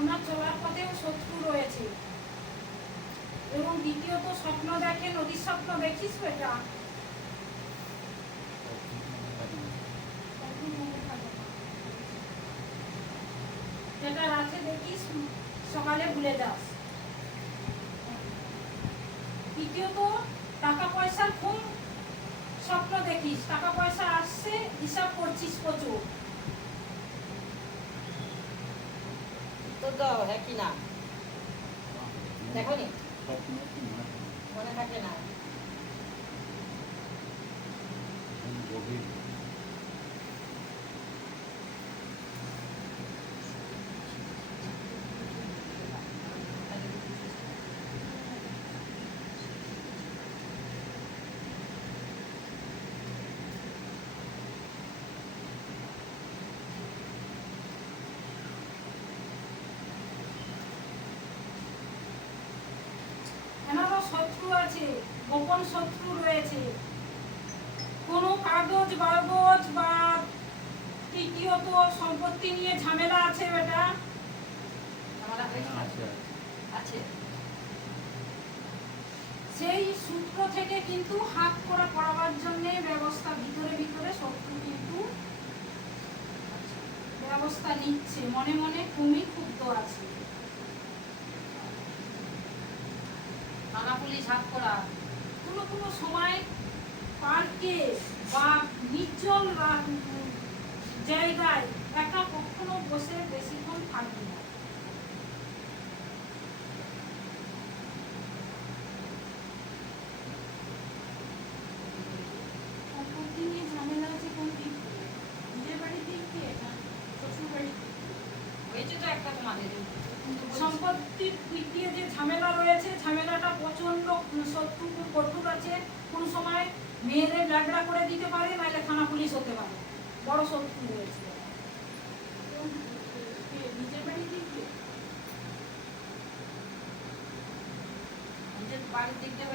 ওনার চলার পথেও শত্রু রয়েছে। এবং দ্বিতীয়ত স্বপ্ন দেখে, নদীর স্বপ্ন দেখিস এটা যেটা রাতে দেখিস সকালে ভুলে যাস। দ্বিতীয়ত টাকা পয়সার খুব স্বপ্ন দেখিস, টাকা পয়সা আসছে হিসাব করছিস প্রচুর। তো দাও হ্যাঁ কি না দেখো নি মনে থাকে না। এনারও শত্রু আছে, গোপন শত্রু রয়েছে। কোনো কাগজ বাগজ বা তৃতীয়ত সম্পত্তি নিয়ে ঝামেলা আছে বেটা। আছে সেই সূত্র থেকে কিন্তু হাত করা পড়াবার জন্য ব্যবস্থা ভিতরে ভিতরে শত্রু কিন্তু ব্যবস্থা নিচ্ছে, মনে মনে খুবই ক্ষুব্ধ আছে। থানা পুলিশ হাত করা কোনো কোনো সময় পার্কে বা নির্জন জায়গায় একা কখনো বসে বেশিক্ষণ থাকবে না। সম্পত্তি নিয়ে ঝামেলা আছে কোন দিক থেকে? নিজের বাড়ির দিক থেকে না শ্বশুর বাড়ির দিক থেকে? হয়েছে তো একটা তোমাদের সম্পত্তির দিক দিয়ে যে ঝামেলা রয়েছে, ঝামেলাটা প্রচন্ড শত্রু কঠোর আছে। কোন সময় মেয়েদের ল্যাগড়া করে দিতে পারে, নাহলে থানা পুলিশ হতে পারে। বড় শত্রু রয়েছে। নিজের বাড়ির দিক দিয়ে নিজের বাড়ির দিক দিয়ে